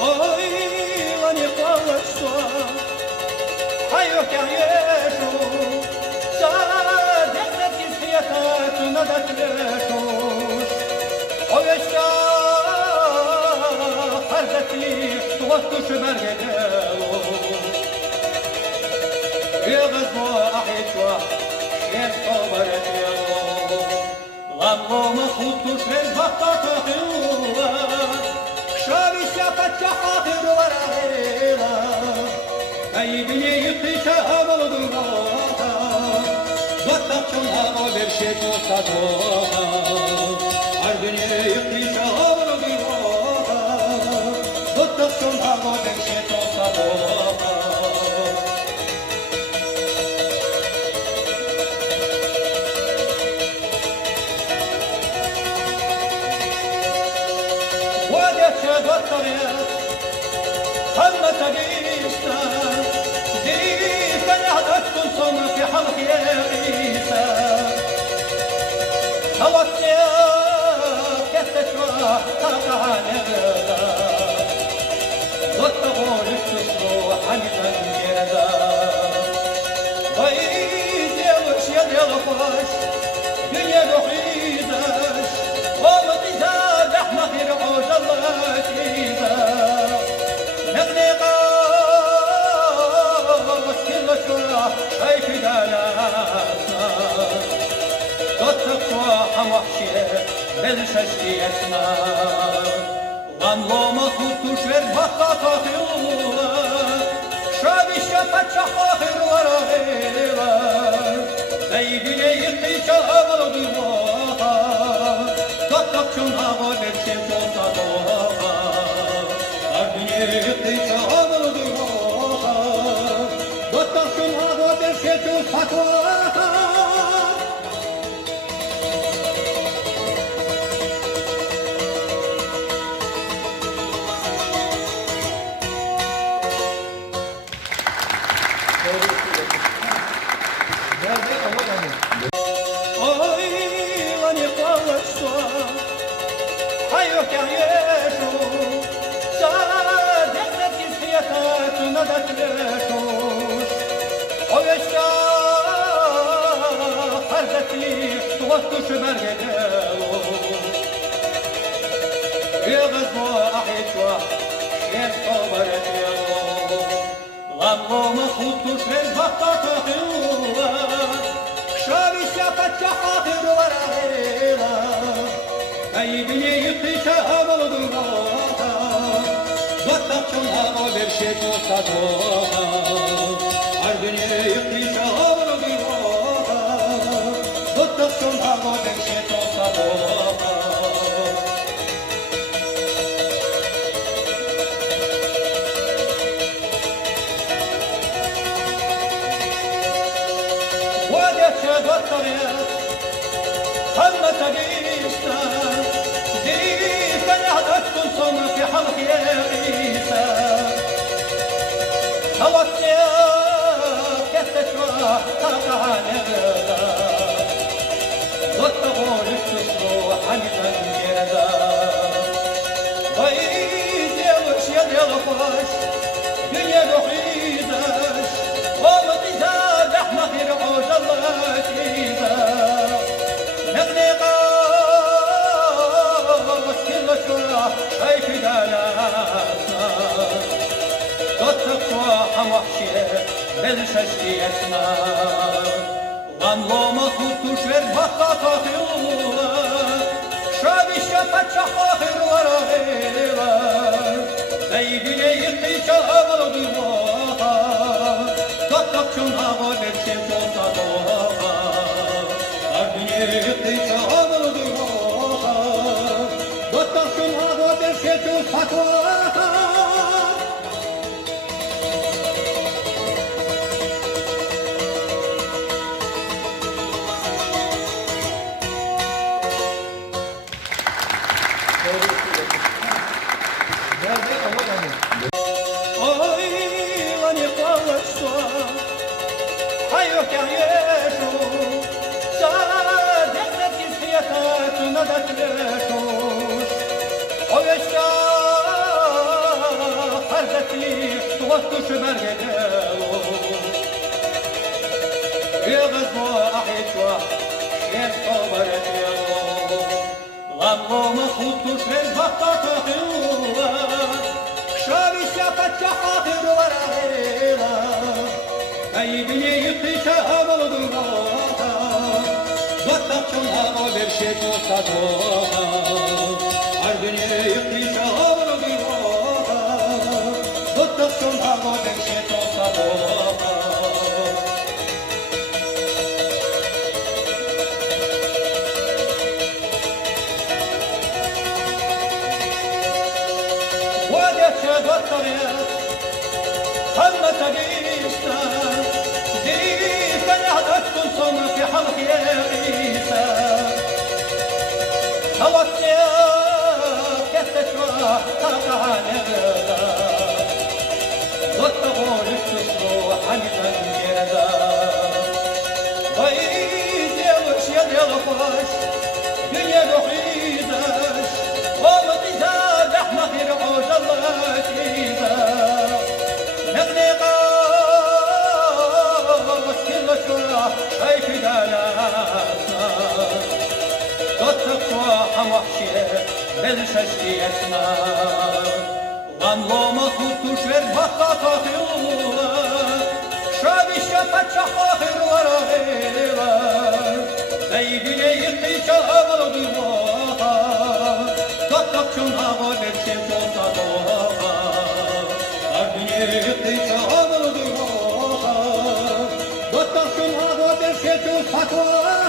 Oj, lanie kłamstwo, a już ja wierzę, że wielki świata, co nadać wieszusz. Owieszcza, harzeti, tu szmergedelu. Yığızma ahitwa, şerto baretelo. Lamloma kutuş ve bakatıyla. Şavişya paçahatırlar ağıyla. Kaybini yıkışa havalıdırlar. Baktakçın hava bir şey olsa doğa. Ardını yıkışa havalıdırlar. Baktakçın hava bir şey olsa doğa. خلت عيسى جيت نهضت صوم في حلق يا عيسى هوت يا كتشوى قطع نبدا وتقول التصبح عن الجردا ضيد يا وش يا الخوش دنيا بعيدش قومت زاد احمد يرعوز الله كيدا Ламлома кутуш вер бахатахила, шавишя пачахахилар агилар, зайдине йыктыша авалдыла, каттакчун ава берчем жолса доға, ардине йыктыша авалдыла, каттакчун ава берчем жолса доға. Oj, lanie kłamstwo, a już ja wierzę, że wielki świata, co nadać wieszusz. Owieszcza, harzeti, tu szmergedelu. Yığızma ahitwa, şerto baretelo. Lamloma kutuş ve bakatıyla. Şavişya paçahatırlar ağıyla. Kaybini yıkışa havalıdırlar. Baktakçın hava bir şey olsa doğa. Ardını yıkışa havalıdırlar. Baktakçın hava bir şey olsa doğa. خلت عيسى جيت نهضت صوم في حلق يا عيسى هوت يا كتشوى قطع نبدا وتقول التصبح عن الجردا ضيد يا وش يا الخوش دنيا بعيدش قومت زاد احمد يرعوز الله كيدا Ламлома кутуш вер бахатахила, шавишя пачахахилар агилар, зайдине йыктыша авалдыла, каттакчун ава берчем жолса доға, ардине йыктыша авалдыла, каттакчун ава берчем жолса доға. Oj, lanie kłamstwo, a już ja wierzę, że wielki świata, co nadać wieszusz. Owieszcza, حرزتي توسط برقدالو يغزو أحيشوا شير صبرتيالو لامو مخوتو شير بطاطا خيولا شابي شافت شحاطر ورغيلا قيبني يقيشا أمل دماغا بطاقشن هاو برشي توسطوها عربني يقيشا أمل دماغا بطاقشن هاو برشي توسطوها همة بيستا جريستا نهضت صوم في حلق يا عيسى هوتني كتشوى قطع نغدا واتقول التصبح عن الجردا ضيد يا وش يا الخوش دنيا بحيدش قومت زاد احمد يرعوز الله كيدا نغنقا وكل شرع اي كدالاتنا تتقوى حوحشي بالششتي اسنا غنلو مخوتو شير بطاطا خيولا شابي شفت شحاخر ورغيلا سيدنا يقيشا أمر ضيوها تتقشن هاو برشي توسطوها عربني يقيشا أمر ضيوها تتقشن هاو برشي توسطوها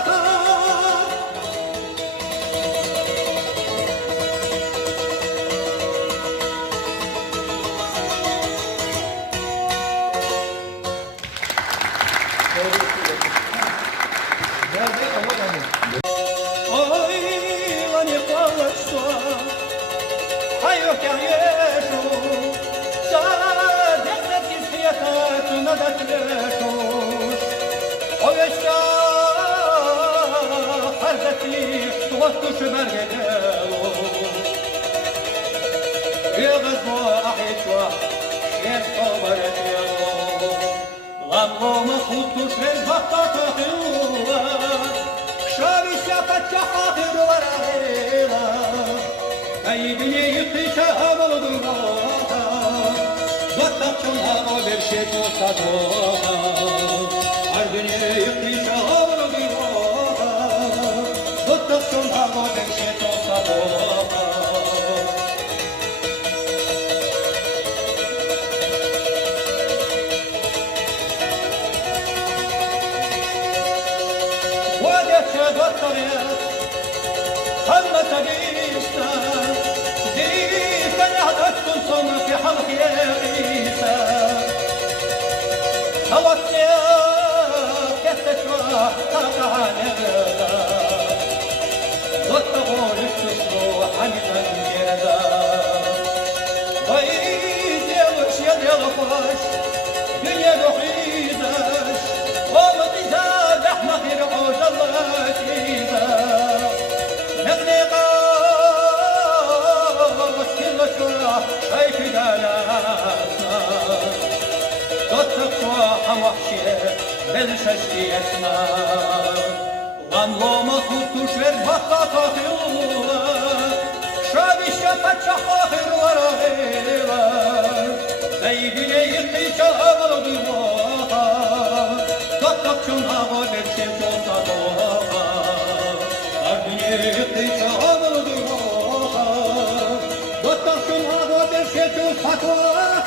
توسط برقدالو يغزو أحيشوا شير صبرتيالو لامو مخوتو شير بطاطا خيولا شابي شافت شحاطر ورغيلا قيبني يقيشا أمل دماغا بطاقشن هاو برشي توسطوها عربني يقيشا أمل دماغا بطاقشن هاو برشي توسطوها همة بيستا جريستا نهضت صوم في حلق يا عيسى هوتني كتشوى قطع نغدا واتقول التصبح عن الجردا ضيد يا وش يا الخوش دنيا بحيدش قومت زاد احمد يرعوز الله كيدا نغنقا وكل شرع اي كدالاتنا تتقوى حوحشي بالششتي اسنا غنلو مخوتو شير بطاطا خيولا شابي شفت شحاخر ورغيلا سيدنا يقيشا أمر ضيوها تتقشن هاو برشي توسطوها عربني يقيشا أمر ضيوها تتقشن هاو برشي توسطوها